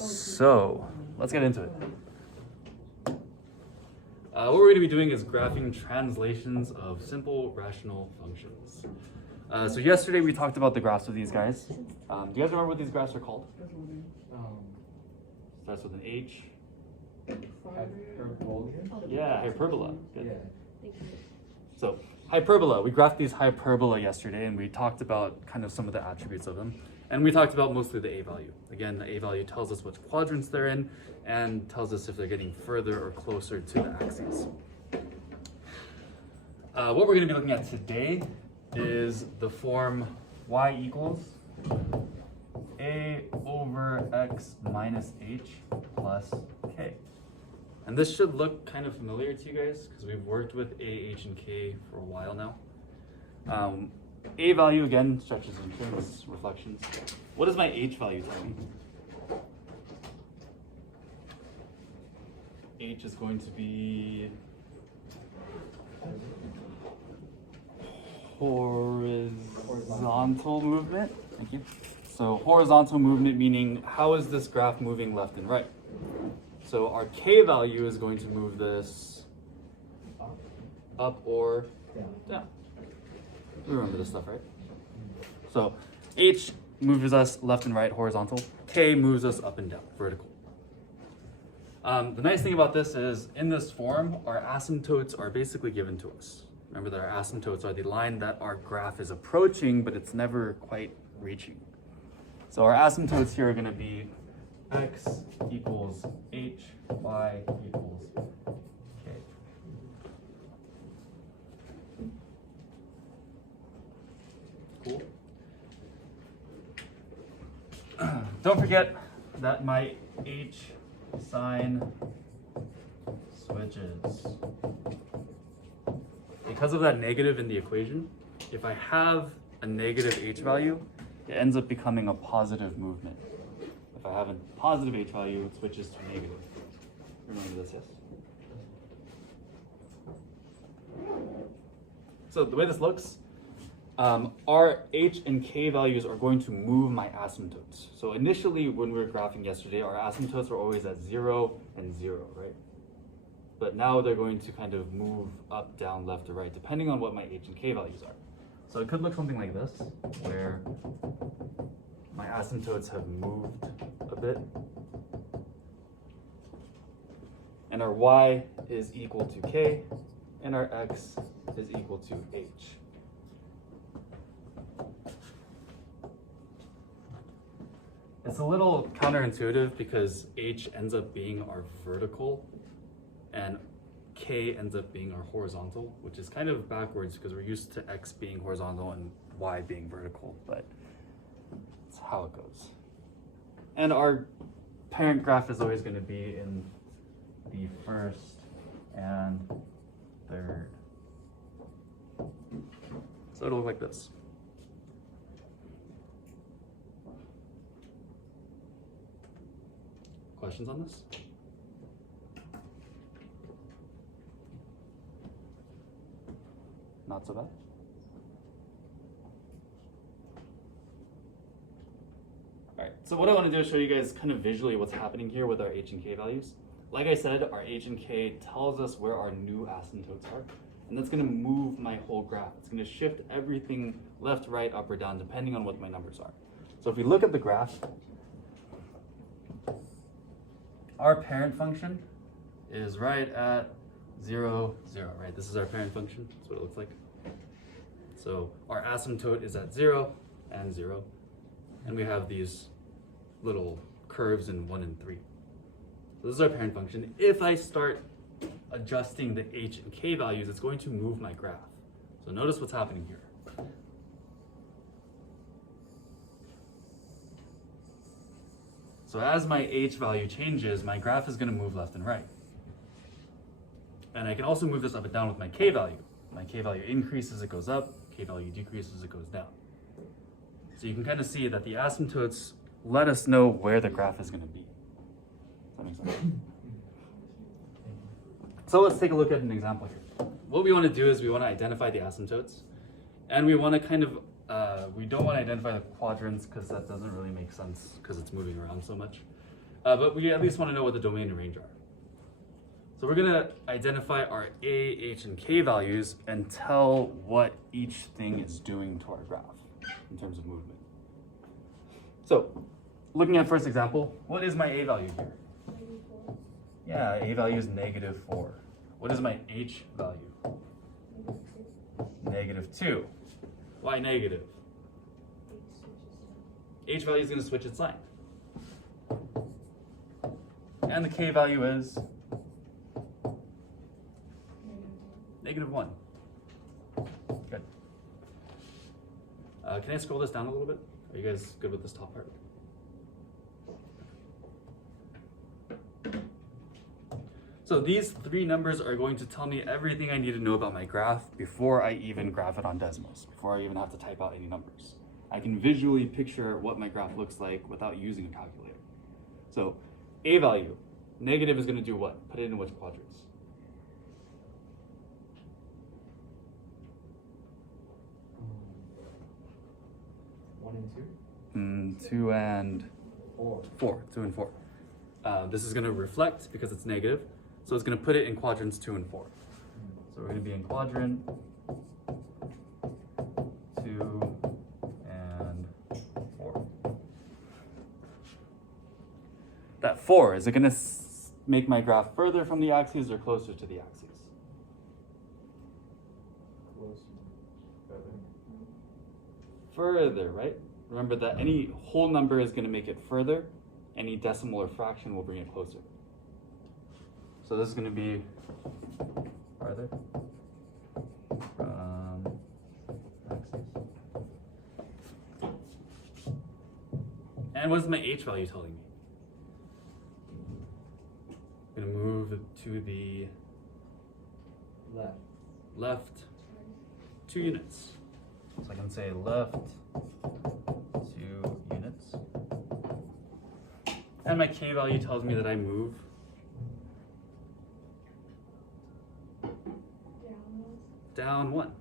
So let's get into it. What we're going to be doing is graphing translations of simple rational functions. So yesterday we talked about the graphs of these guys. Do you guys remember what these graphs are called? Starts with an H. Hyperbola. Yeah, hyperbola. Good. Yeah. So hyperbola, we graphed these hyperbola yesterday and we talked about kind of some of the attributes of them. And we talked about mostly the a value. Again, the a value tells us which quadrants they're in and tells us if they're getting further or closer to the axes. What we're going to be looking at today is the form y equals a over x minus h plus k. And this should look kind of familiar to you guys because we've worked with a, h, and k for a while now. A value, again, stretches inference, reflections. What does my h value tell me? H is going to be horizontal movement. Thank you. So horizontal movement meaning how is this graph moving left and right? So our k value is going to move this up or down. We remember this stuff, right? So h moves us left and right horizontal. K moves us up and down vertical. The nice thing about this is in this form, our asymptotes are basically given to us. Remember that our asymptotes are the line that our graph is approaching, but it's never quite reaching. So our asymptotes here are going to be x equals h, y equals k. Cool. Don't forget that my h sign switches. Because of that negative in the equation, if I have a negative h value, it ends up becoming a positive movement. If I have a positive h value, it switches to negative. Remember this, yes? So the way this looks, our h and k values are going to move my asymptotes. So initially when we were graphing yesterday, our asymptotes were always at 0 and 0, right? But now they're going to kind of move up, down, left, or right, depending on what my h and k values are. So it could look something like this, where my asymptotes have moved a bit. And our y is equal to k, and our x is equal to h. It's a little counterintuitive because h ends up being our vertical and k ends up being our horizontal, which is kind of backwards because we're used to x being horizontal and y being vertical, but that's how it goes. And our parent graph is always going to be in the first and third. So it'll look like this. Questions on this? Not so bad. All right, so what I want to do is show you guys kind of visually what's happening here with our h and k values. Like I said, our h and k tells us where our new asymptotes are, and that's going to move my whole graph. It's going to shift everything left, right, up, or down, depending on what my numbers are. So if we look at the graph, our parent function is right at 0, 0, right? This is our parent function. That's what it looks like. So our asymptote is at 0 and 0. And we have these little curves in 1 and 3. So this is our parent function. If I start adjusting the h and k values, it's going to move my graph. So notice what's happening here. So as my h value changes, my graph is going to move left and right. And I can also move this up and down with my k value. My k value increases, it goes up. K value decreases, it goes down. So you can kind of see that the asymptotes let us know where the graph is going to be. Does that make sense? So let's take a look at an example here. What we want to do is we want to identify the asymptotes. And we want to kind of we don't want to identify the quadrants because that doesn't really make sense because it's moving around so much. But we at least want to know what the domain and range are. So we're going to identify our A, H, and K values and tell what each thing is doing to our graph in terms of movement. So looking at first example, what is my A value here? Yeah, A value is -4. What is my H value? -2. Why negative? H value is going to switch its sign. And the K value is -1. Good. Can I scroll this down a little bit? Are you guys good with this top part? So these three numbers are going to tell me everything I need to know about my graph before I even graph it on Desmos, before I even have to type out any numbers. I can visually picture what my graph looks like without using a calculator. So A value, negative is going to do what? Put it in which quadrants? One and two? 2 and Four. 4. 2 and 4. This is going to reflect because it's negative. So it's going to put it in quadrants 2 and 4. So we're going to be in quadrant 2 and 4. That 4, is it going to make my graph further from the axes or closer to the axes? Close. Further, right? Remember that any whole number is going to make it further. Any decimal or fraction will bring it closer. So this is going to be farther from axis. And what is my H value telling me? I'm going to move to the left 2 units. So I can say left 2 units. And my K value tells me that I move down 1.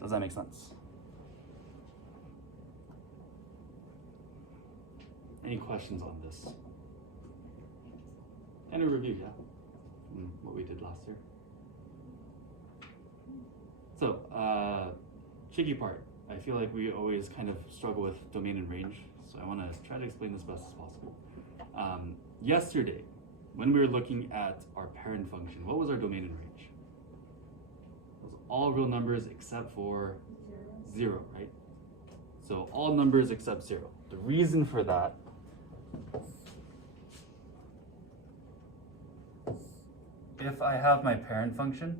Does that make sense? Any questions on this? And a review, yeah, from what we did last year. So, tricky part. I feel like we always kind of struggle with domain and range, so I want to try to explain this best as possible. Yesterday, when we were looking at our parent function, what was our domain and range? It was all real numbers except for 0, right? So all numbers except 0. The reason for that if I have my parent function,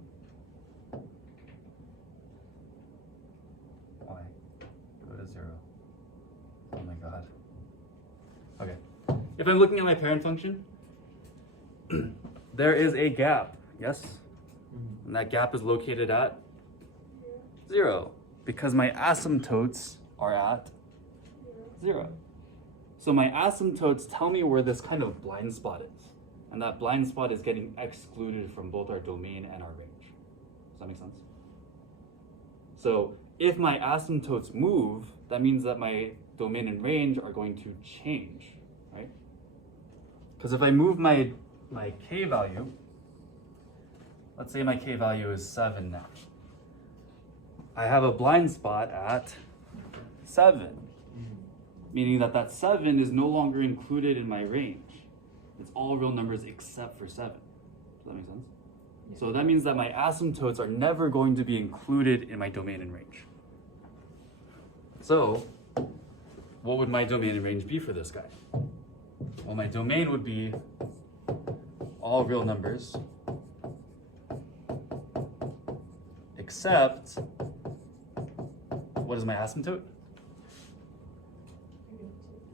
why? Go to 0. Oh my god. Okay. If I'm looking at my parent function, there is a gap, yes? And that gap is located at 0 because my asymptotes are at 0. So my asymptotes tell me where this kind of blind spot is. And that blind spot is getting excluded from both our domain and our range. Does that make sense? So if my asymptotes move, that means that my domain and range are going to change, right? Because if I move my K value, let's say my K value is 7 now. I have a blind spot at 7, meaning that that 7 is no longer included in my range. It's all real numbers except for 7. Does that make sense? Yeah. So that means that my asymptotes are never going to be included in my domain and range. So what would my domain and range be for this guy? Well, my domain would be all real numbers except, what is my asymptote?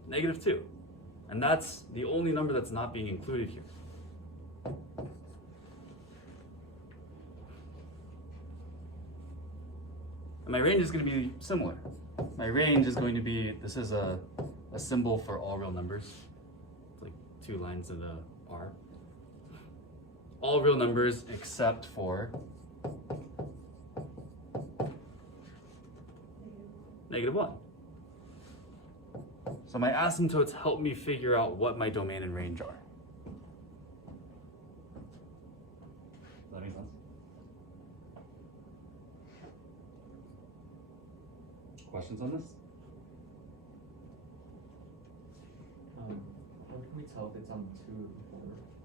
-2. And that's the only number that's not being included here. And my range is going to be similar. My range is going to be, this is a symbol for all real numbers. It's like 2 lines in the R. All real numbers except for -1. So my asymptotes help me figure out what my domain and range are. Does that make sense? Questions on this? How can we tell if it's on 2 or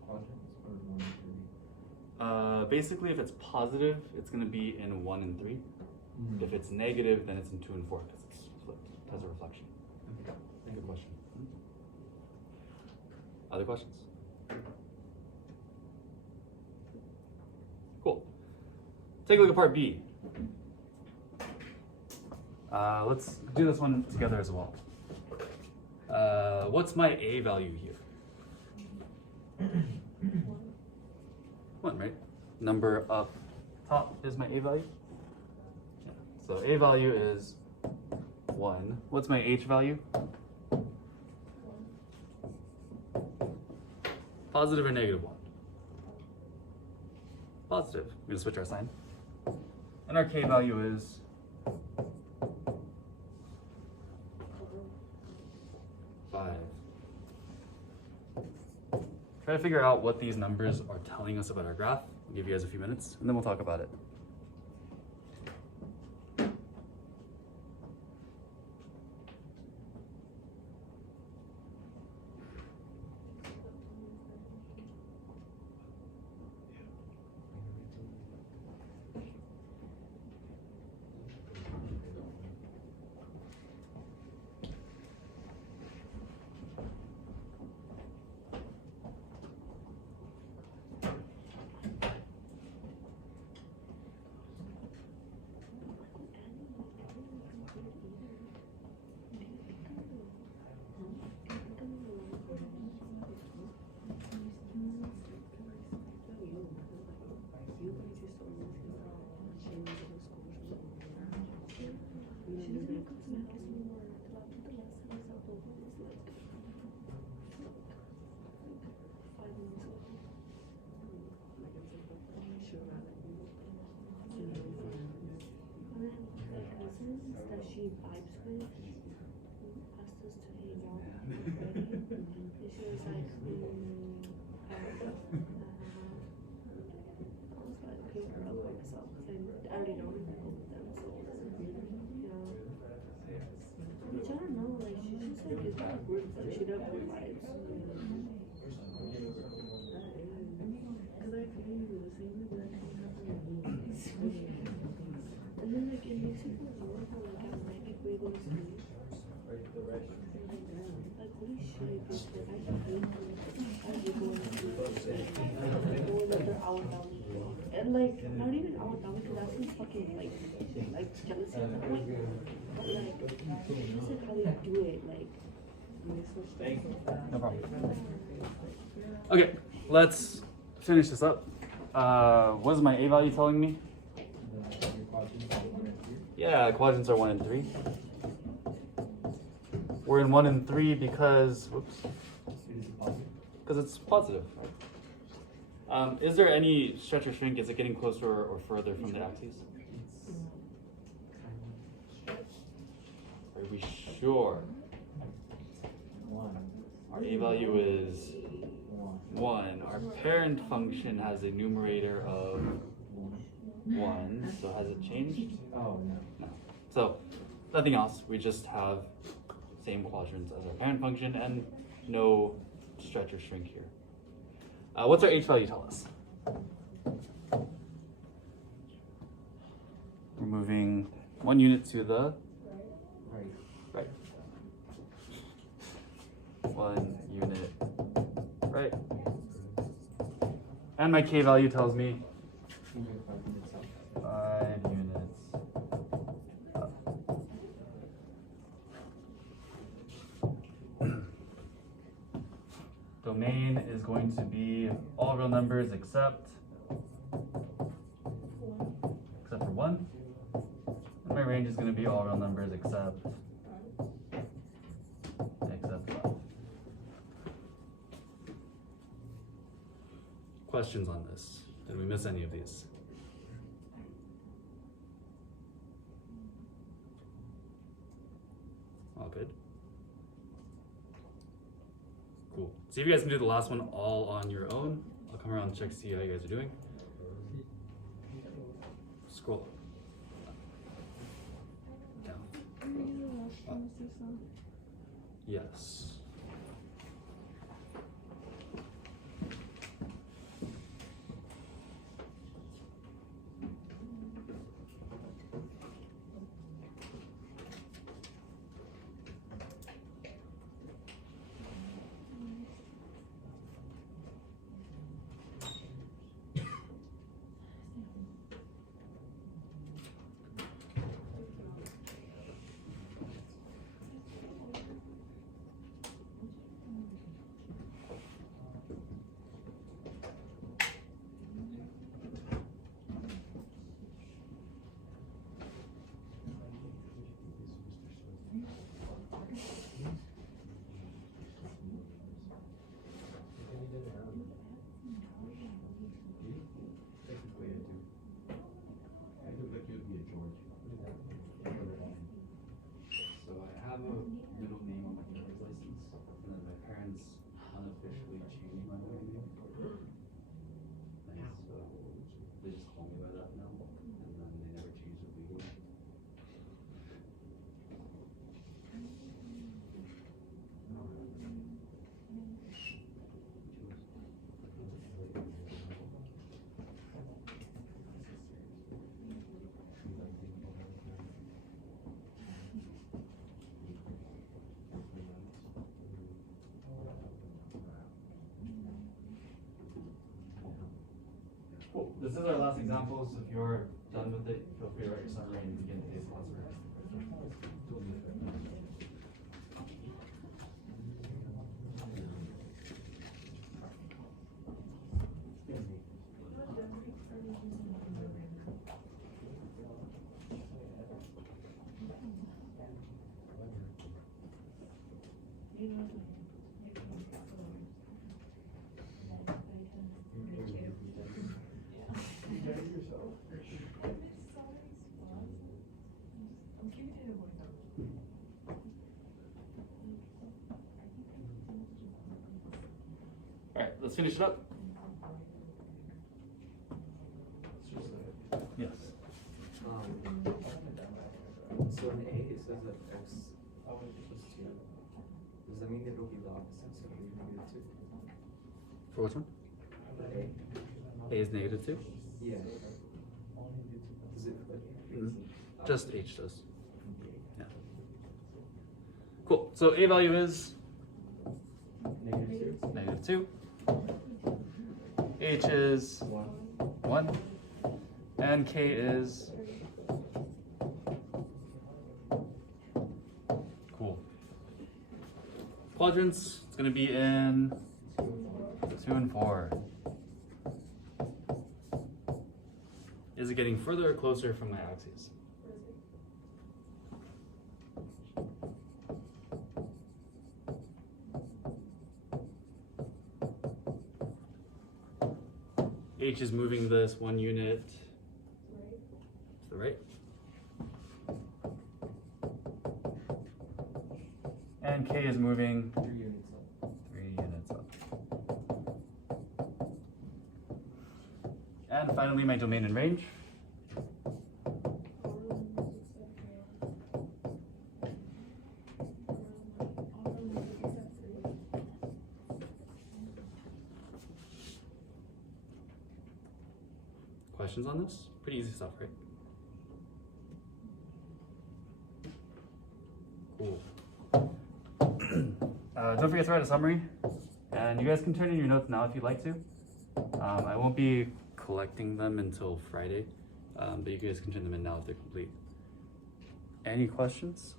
4 quadrants or 1 and 3? Basically, if it's positive, it's going to be in 1 and 3. If it's negative, then it's in 2 and 4 because it's flipped as a reflection. Okay. Good question. Other questions? Cool. Take a look at part B. Let's do this one together as well. What's my A value here? 1, right? Number up top is my A value. Yeah. So A value is 1. What's my H value? Positive or -1? Positive. We're gonna switch our sign. And our K value is 5. Try to figure out what these numbers are telling us about our graph. I'll give you guys a few minutes and then we'll talk about it. That she vibes with asked us to hang out already. And she was like, I was like, okay, I'll go myself because I already know both of them. So, yeah. Which I don't know, like, she just like is that she doesn't have vibes. Because I can do the same thing that can happen with me. And then like it makes you feel horrible, like at night before you go to sleep. Like holy shit, bitch, like I hate going to sleep go another hour down. And like not even hour down because that's some fucking like jealousy at that point. But like just like how they do it, like No problem. Okay, let's finish this up. What is my A value telling me? Yeah, quadrants are 1 and 3. We're in 1 and 3 because, whoops, because it's positive. Is there any stretch or shrink? Is it getting closer or further from the axes? Are we sure? 1. Our A value is 1. Our parent function has a numerator of 1, so has it changed? Oh, no. No. So, nothing else. We just have same quadrants as our parent function and no stretch or shrink here. What's our H value tell us? We're moving 1 unit to the right. 1 unit right. And my K value tells me 5 units up. Domain is going to be all real numbers except for 1. And my range is going to be all real numbers except 5. Questions on this? Did we miss any of these? All good. Cool. See if you guys can do the last one all on your own. I'll come around and check to see how you guys are doing. Scroll up. Down. Up. Yes. So I have a middle name on my driver's license, and then my parents unofficially changed my middle name. Nice. So they just call me by that now, and then they never changed it legally. Cool. This is our last example, so if you're done with it, feel free to write your summary and begin today's class. Alright, let's finish it up. Yes. So in A, it says that x equals 2. Does that mean that it'll be the opposite, so it'll be -2? For which one? A. A is -2? Yeah. Does it Just H does. Yeah. Cool. So A value is -2? -2. H is 1. And K is cool. Quadrants, it's going to be in 2 and 4. Is it getting further or closer from my axes? H is moving this 1 unit to the right. And K is moving 3 units up. 3 units up. And finally, my domain and range. Questions on this? Pretty easy stuff, right? Cool. Don't forget to write a summary. And you guys can turn in your notes now if you'd like to. I won't be collecting them until Friday, but you guys can turn them in now if they're complete. Any questions?